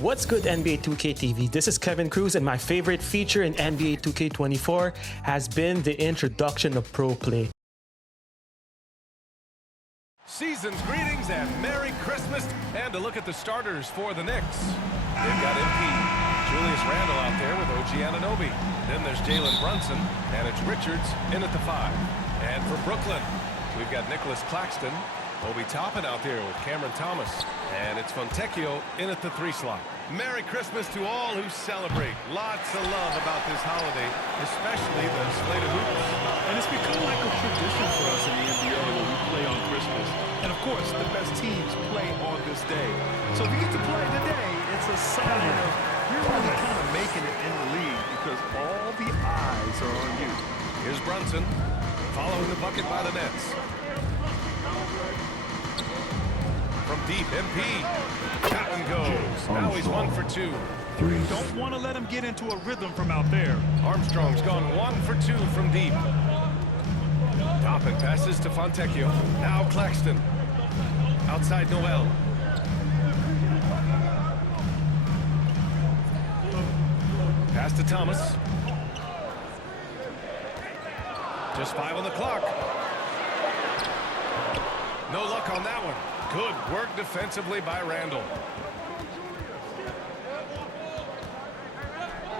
What's good, NBA 2K TV? This is Kevin Cruz, and my favorite feature in NBA 2K24 has been the introduction of Pro Play. Season's greetings and Merry Christmas. And a look at the starters for the Knicks. They've got MP, Julius Randle out there with OG Anunoby. Then there's Jalen Brunson, and it's Richards in at the 5. And for Brooklyn, we've got Nicholas Claxton, Obi Toppin out there with Cameron Thomas, and it's Fontecchio in at the 3 slot. Merry Christmas to all who celebrate. Lots of love about this holiday, especially the slate of hoops. And it's become like a tradition for us in the NBA when we play on Christmas. And of course, the best teams play on this day. So if you get to play today, it's a sign of you're really kind of making it in the league because all the eyes are on you. Here's Brunson, following the bucket by the Nets. From deep, MP. That one goes. Now he's 1 for 2. Don't want to let him get into a rhythm from out there. Armstrong's gone 1 for 2 from deep. Toppin passes to Fontecchio. Now Claxton. Outside Noel. Pass to Thomas. Just 5 on the clock. No luck on that one. Good work defensively by Randle.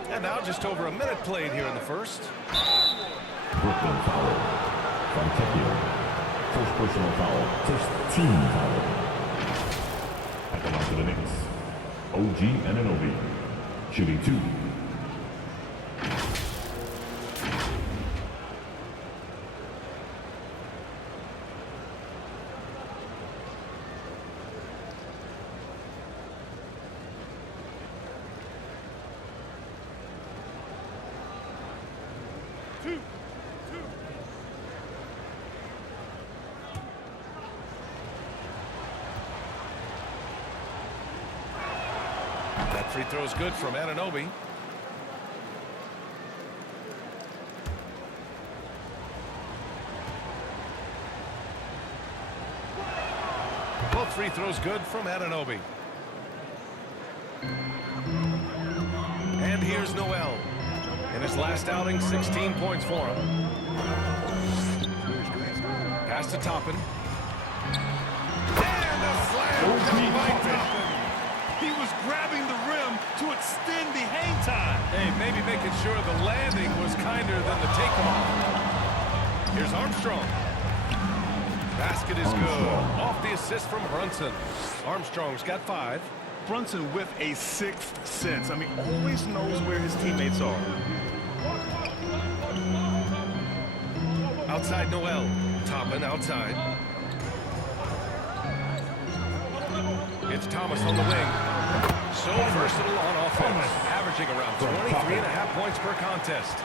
And now just over a minute played here in the first. Brooklyn foul. Fontecchio. First personal foul. First team foul. At the line for the Knicks, OG Anunoby. Shooting 2. That free throw's good from Anunoby. Both free throws good from Anunoby. And here's Noel. In his last outing, 16 points for him. Pass to Toppin. And a slam dunk by Toppin. He was grabbing the rim to extend the hang time. Hey, maybe making sure the landing was kinder than the takeoff. Here's Armstrong. Basket is good. Off the assist from Brunson. Armstrong's got 5. Brunson with a 6th sense. I mean, always knows where his teammates are. Outside Noel. Toppin outside. It's Thomas on the wing. So versatile on offense. Averaging around 23.5 points per contest.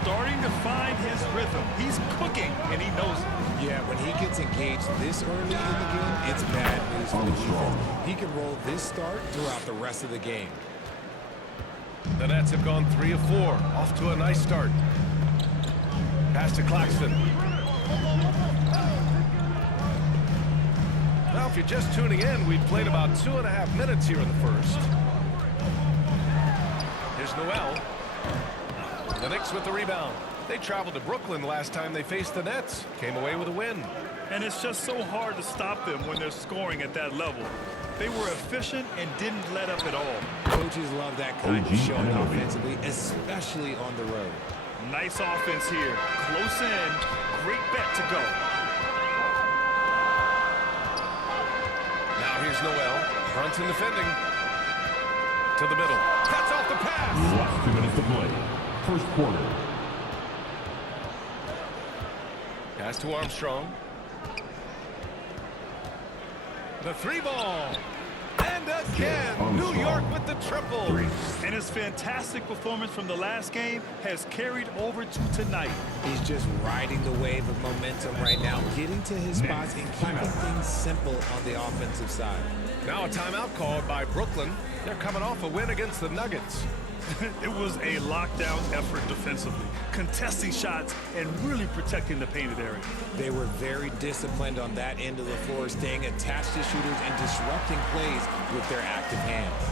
Starting to find his rhythm. He's cooking, and he knows it. Yeah, when he gets engaged this early in the game, it's bad news for the defense. He can roll this start throughout the rest of the game. The Nets have gone 3 of 4. Off to a nice start. Pass to Claxton. Now, if you're just tuning in, we've played about 2.5 minutes here in the first. Here's Noel. The Knicks with the rebound. They traveled to Brooklyn last time they faced the Nets. Came away with a win. And it's just so hard to stop them when they're scoring at that level. They were efficient and didn't let up at all. Coaches love that kind of showing offensively, especially on the road. Nice offense here. Close in. Great bet to go. Now here's Noel. Brunson defending. To the middle. Cuts off the pass. Last 2 minutes to play. First quarter. Pass to Armstrong. The 3 ball. And again, New York with the triple. And his fantastic performance from the last game has carried over to tonight. He's just riding the wave of momentum right now, getting to his spots and keeping things simple on the offensive side. Now a timeout called by Brooklyn. They're coming off a win against the Nuggets. It was a lockdown effort defensively, contesting shots and really protecting the painted area. They were very disciplined on that end of the floor, staying attached to shooters and disrupting plays with their active hands.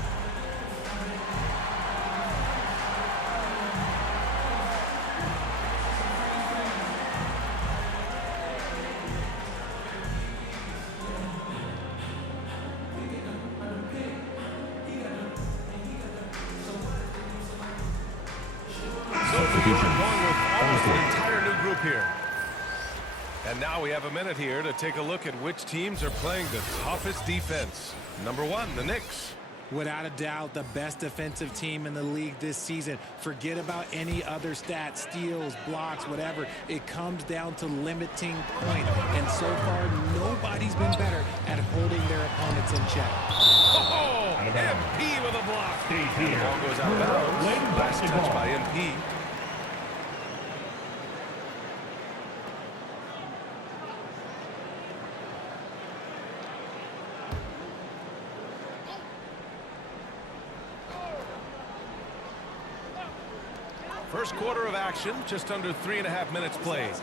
Here. And now we have a minute here to take a look at which teams are playing the toughest defense. Number one, the Knicks. Without a doubt, the best defensive team in the league this season. Forget about any other stats, steals, blocks, whatever. It comes down to limiting points. And so far, nobody's been better at holding their opponents in check. Oh, MP with a block. And the ball goes out of bounds. Last touch by MP. First quarter of action, just under 3.5 minutes played.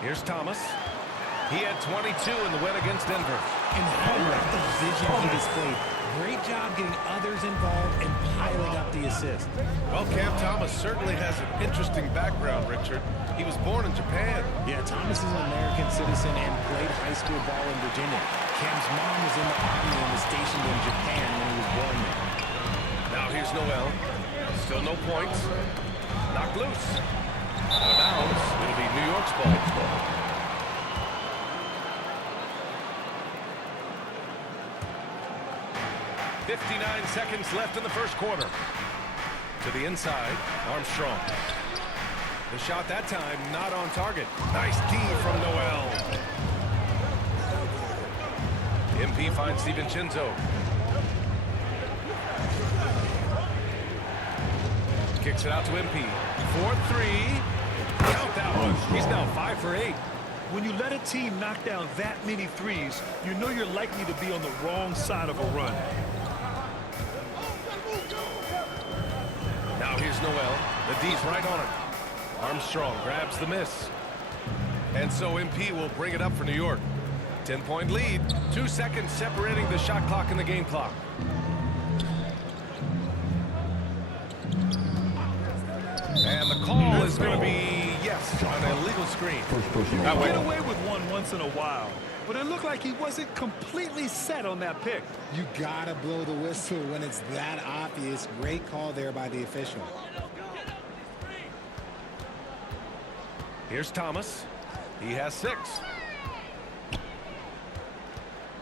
Here's Thomas. He had 22 in the win against Denver. And how about the vision he displayed? Great job getting others involved and piling up the assist. Well, Cam Thomas certainly has an interesting background, Richard. He was born in Japan. Yeah, Thomas is an American citizen and played high school ball in Virginia. Cam's mom was in the Army and was stationed in Japan when he was born there. Now here's Noel. Still no points. Knocked loose. Out of bounds. It'll be New York's ball. .59 seconds left in the first quarter. To the inside, Armstrong. The shot that time not on target. Nice D from Noel. MP finds DiVincenzo. Kicks it out to MP. 4-3. Count that one. He's now 5 for 8. When you let a team knock down that many threes, you know you're likely to be on the wrong side of a run. Now here's Noel. The D's right on it. Armstrong grabs the miss. And so MP will bring it up for New York. 10-point lead. 2 seconds separating the shot clock and the game clock. And the call is going to be, yes, on an illegal screen. You can get away with one once in a while, but it looked like he wasn't completely set on that pick. You gotta blow the whistle when it's that obvious. Great call there by the official. Here's Thomas. He has 6.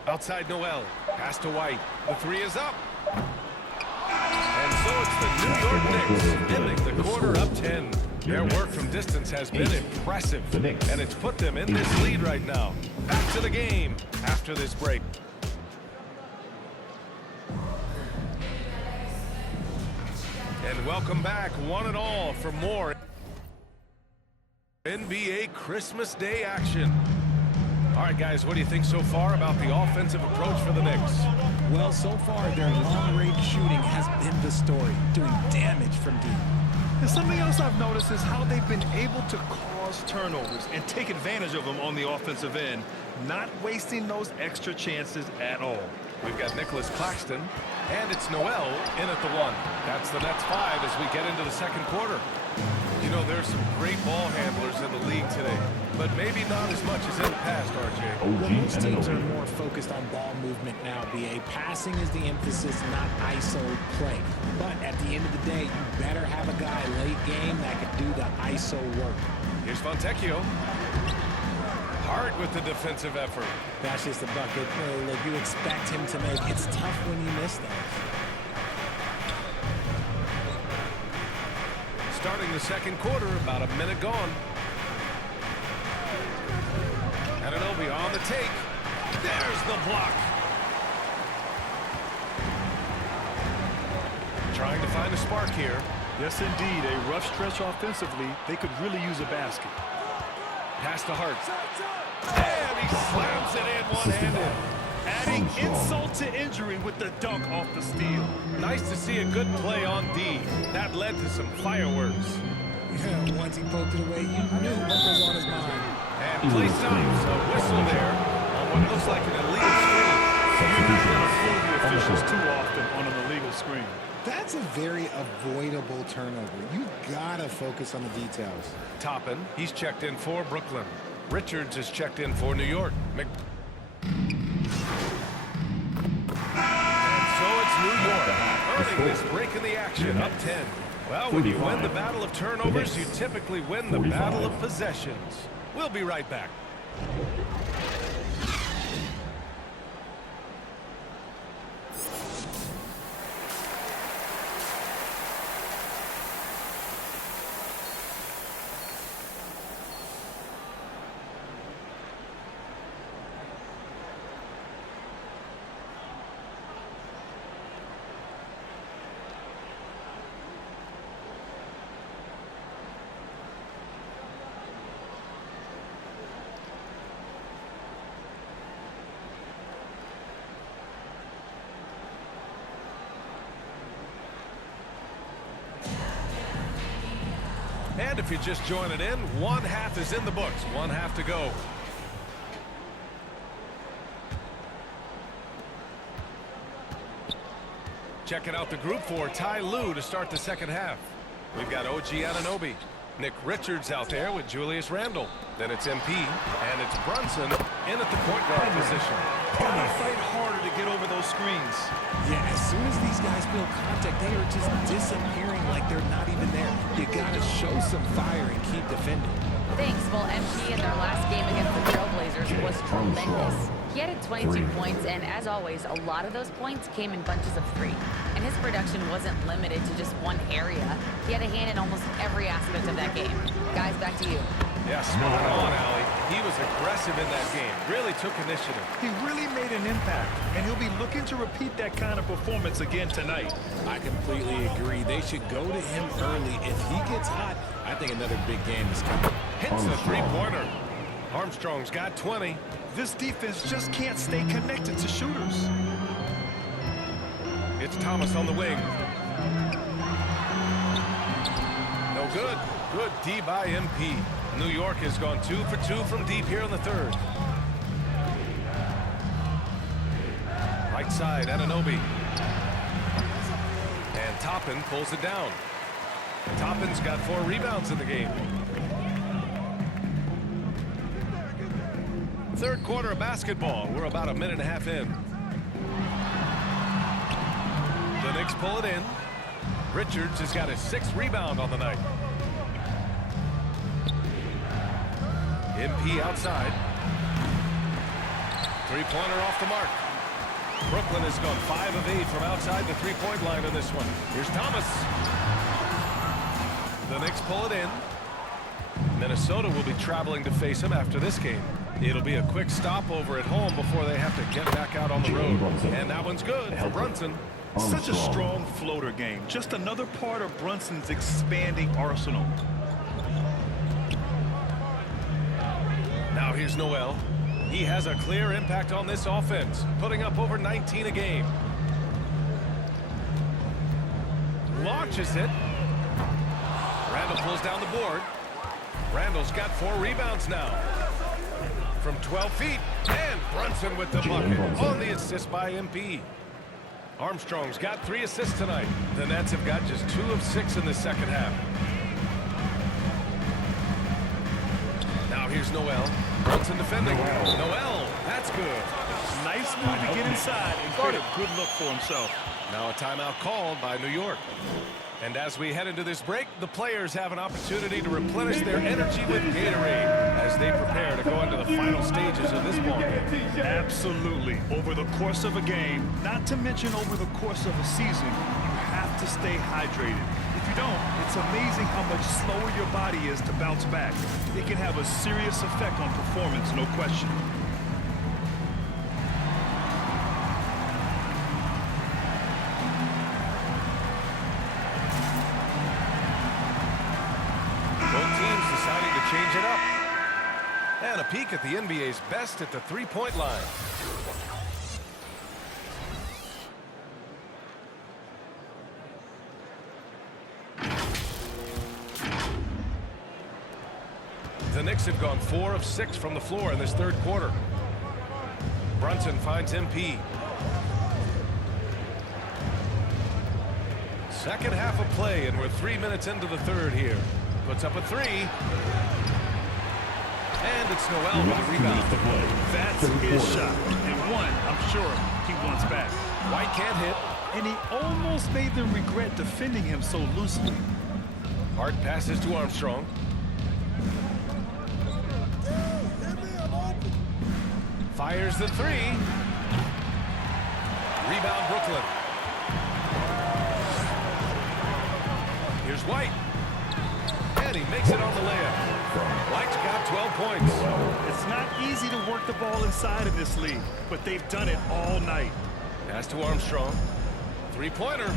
Outside Noel. Pass to White. The 3 is up. And so it's the New York Knicks ending the quarter up 10. Their work from distance has been impressive, and it's put them in this lead right now. Back to the game after this break. And welcome back, one and all, for more NBA Christmas Day action. All right, guys, what do you think so far about the offensive approach for the Knicks? Well, so far, their long-range shooting has been the story, doing damage from deep. And something else I've noticed is how they've been able to cause turnovers and take advantage of them on the offensive end, not wasting those extra chances at all. We've got Nicholas Claxton, and it's Noel in at the 1. That's the Nets 5 as we get into the second quarter. You know, there's some great ball handlers in the league today, but maybe not as much as in the past, RJ. Well, most teams are more focused on ball movement now, BA. Passing is the emphasis, not ISO play. But at the end of the day, you better have a guy late game that can do the ISO work. Here's Fontecchio. Hard with the defensive effort. That's just a bucket. Look, you expect him to make. It's tough when you miss those. Starting the second quarter, about a minute gone. Anunoby on the take. There's the block. Trying to find a spark here. Yes, indeed. A rough stretch offensively. They could really use a basket. Pass to Hart. And he slams it in one-handed. Adding insult to injury with the dunk off the steal. Nice to see a good play on D. That led to some fireworks. Yeah, once he poked it away, you knew what was on his mind. And placed out a whistle there on what looks like an illegal screen. You're not going to fool the officials too often on an illegal screen. That's a very avoidable turnover. You gotta focus on the details. Toppin, he's checked in for Brooklyn. Richards is checked in for New York. And so it's New York earning this break in the action, up 10. Well, when you win the battle of turnovers, you typically win the battle of possessions. We'll be right back. And if you're just joining in, one half is in the books. One half to go. Checking out the group for Ty Lue to start the second half. We've got OG Anunoby. Nick Richards out there with Julius Randle. Then it's MP, and it's Brunson in at the point guard position. Gotta fight harder to get over those screens. Yeah, as soon as these guys feel contact, they are just disappearing like they're not even there. You gotta show some fire and keep defending. Thanks. Well, MP in their last game against the Trailblazers was tremendous. He added 22 points, and as always, a lot of those points came in bunches of 3. And his production wasn't limited to just one area. He had a hand in almost every aspect of that game. Guys, back to you. Yeah, spot on, Allie. He was aggressive in that game. Really took initiative. He really made an impact, and he'll be looking to repeat that kind of performance again tonight. I completely agree. They should go to him early. If he gets hot, I think another big game is coming. Hits a three-pointer. Armstrong's got 20. This defense just can't stay connected to shooters. It's Thomas on the wing. No good. Good D by MP. New York has gone 2 for 2 from deep here in the third. Right side, Anunoby. And Toppin pulls it down. Toppin's got 4 rebounds in the game. Third quarter of basketball. We're about a minute and a half in. The Knicks pull it in. Richards has got his 6th rebound on the night. MP outside. Three-pointer off the mark. Brooklyn has gone 5 of 8 from outside the three-point line on this one. Here's Thomas. The Knicks pull it in. Minnesota will be traveling to face him after this game. It'll be a quick stopover at home before they have to get back out on the road. And that one's good for Brunson. Such a strong floater game. Just another part of Brunson's expanding arsenal. Now here's Noel. He has a clear impact on this offense, putting up over 19 a game. Launches it. Randle pulls down the board. Randle's got 4 rebounds now. From 12 feet, and Brunson with the bucket on the assist by MP. Armstrong's got 3 assists tonight. The Nets have got just 2 of 6 in the second half. Now here's Noel. Brunson defending. Noel, that's good. Nice move to get inside and create a good look for himself. Now a timeout called by New York. And as we head into this break, the players have an opportunity to replenish their energy with Gatorade as they prepare to go into the final stages of this ball game. Absolutely. Over the course of a game, not to mention over the course of a season, you have to stay hydrated. If you don't, it's amazing how much slower your body is to bounce back. It can have a serious effect on performance, no question. Change it up. And a peek at the NBA's best at the three-point line. Knicks have gone 4 of 6 from the floor in this third quarter. Brunson finds MP. Second half of play, and we're 3 minutes into the third here. Puts up a three. And it's Noel with a rebound. That's his shot. And one, I'm sure, he wants back. White can't hit. And he almost made them regret defending him so loosely. Hart passes to Armstrong. Fires the three. Rebound Brooklyn. Here's White. And he makes it on the layup. White's got 12 points. It's not easy to work the ball inside in this league, but they've done it all night. Pass to Armstrong. Three-pointer.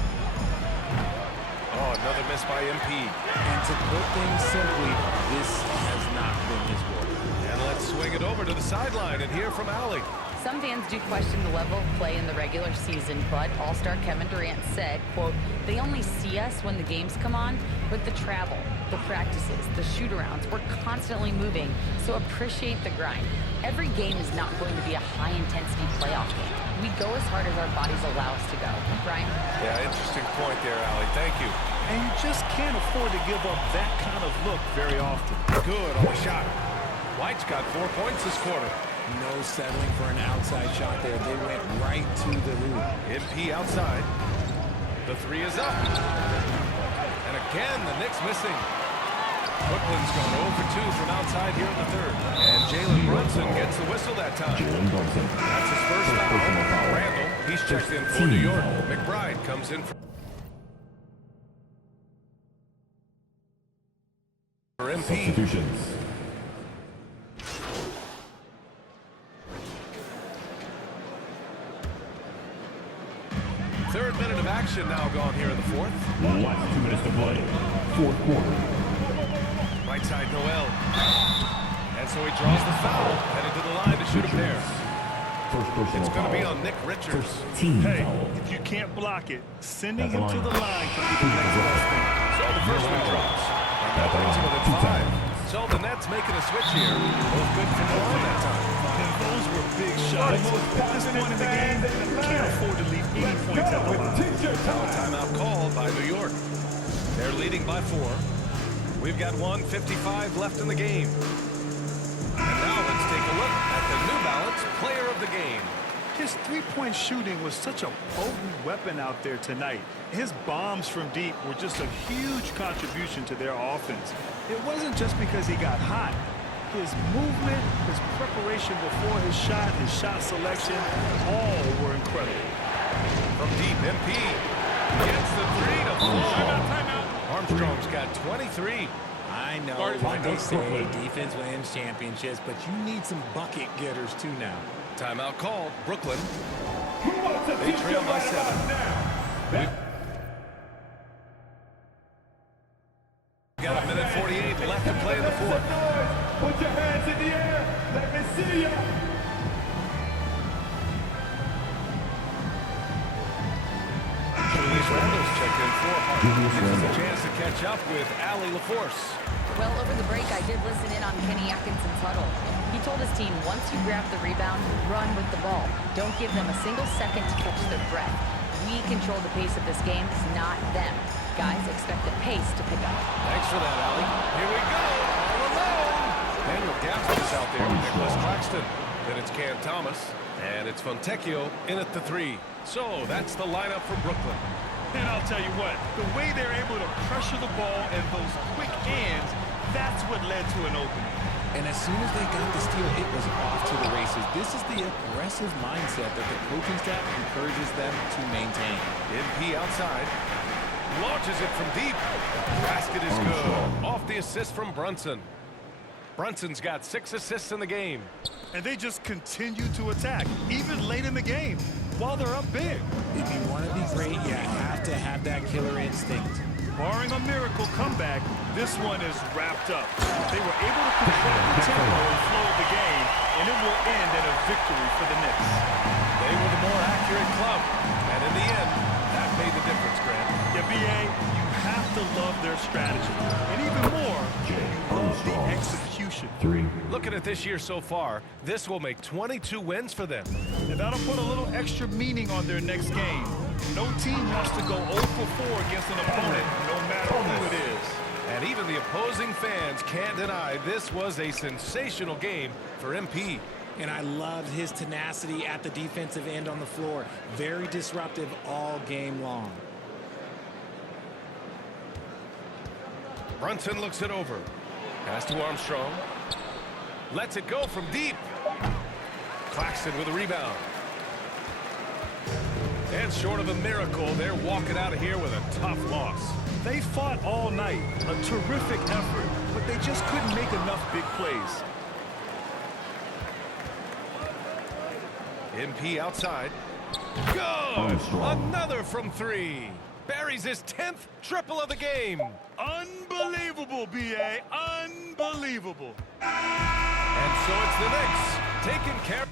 Oh, another miss by MP. And to put things simply, this has not been his work. And let's swing it over to the sideline and hear from Allie. Some fans do question the level of play in the regular season, but All-Star Kevin Durant said, quote, "They only see us when the games come on, but the travel, the practices, the shoot-arounds, we're constantly moving, so appreciate the grind. Every game is not going to be a high-intensity playoff game. We go as hard as our bodies allow us to go." Brian? Yeah, interesting point there, Allie. Thank you. And you just can't afford to give up that kind of look very often. Good on the shot. White's got 4 points this quarter. No settling for an outside shot there. They went right to the hoop. MP outside. The three is up. And again, the Knicks missing. Brooklyn's gone 0 for 2 from outside here in the third. And Jalen Brunson gets the whistle that time. That's his first foul. Randall, he's checked in for New York. McBride comes in for MP. Substitutions. Third minute of action now gone here in the fourth. Last 2 minutes to play. Fourth quarter. Right side Noel. And so he draws the foul, headed to the line to shoot a pair. First personal It's going to be foul. on Nick Richards. Team Hey, foul. if you can't block it, sending At the him to line. the line can be the next best thing. So the first one drops. And that brings him within 5. So the Nets making a switch here. Both good from the line that time. And those were big shots. At this point in the game, you can't afford to leave any points out of the Now a timeout called by New York. They're leading by 4. We've got 1:55 left in the game. And now let's take a look at the New Balance Player of the Game. His three-point shooting was such a potent weapon out there tonight. His bombs from deep were just a huge contribution to their offense. It wasn't just because he got hot. His movement, his preparation before his shot selection, all were incredible. From deep, MP gets the three to fall. Armstrong's got 23. I know when they say defense wins championships, but you need some bucket getters too now. Timeout called. Brooklyn. They trail by 7. We've got 1:48 left to play in the fourth. Put your hands in the air. Let me see ya. Julius Randle's checked in for Hart. Gives us a chance to catch up with Allie LaForce. Well, over the break, I did listen in on Kenny Atkinson's huddle. He told his team, once you grab the rebound, run with the ball. Don't give them a single second to catch their breath. We control the pace of this game, not them. Guys, expect the pace to pick up. Thanks for that, Allie. Here we go. All alone. Daniel Gaffney's out there with Nicholas Claxton. Then it's Cam Thomas. And it's Fontecchio in at the 3. So that's the lineup for Brooklyn. And I'll tell you what, the way they're able to pressure the ball and those quick hands, that's what led to an opening. And as soon as they got the steal, it was off to the races. This is the aggressive mindset that the coaching staff encourages them to maintain. MP outside. Launches it from deep. Basket is good. Off the assist from Brunson. Brunson's got 6 assists in the game. And they just continue to attack, even late in the game, while they're up big. If you want to be great, you have to have that killer instinct. Barring a miracle comeback, this one is wrapped up. They were able to control the tempo and flow of the game, and it will end in a victory for the Knicks. They were the more accurate club. And in the end, that made the difference, Grant. Yeah, B.A., you have to love their strategy. And even more, you love the execution. 3. Looking at this year so far, this will make 22 wins for them. And that'll put a little extra meaning on their next game. No team wants to go 0 for 4 against an opponent, no matter who it is. And even the opposing fans can't deny this was a sensational game for MP. And I loved his tenacity at the defensive end on the floor. Very disruptive all game long. Brunson looks it over. Pass to Armstrong. Lets it go from deep. Claxton with a rebound. And short of a miracle, they're walking out of here with a tough loss. They fought all night, a terrific effort, but they just couldn't make enough big plays. MP outside. Good! Another from 3. Buries his 10th triple of the game. Unbelievable, B.A. Unbelievable. And so it's the Knicks taking care.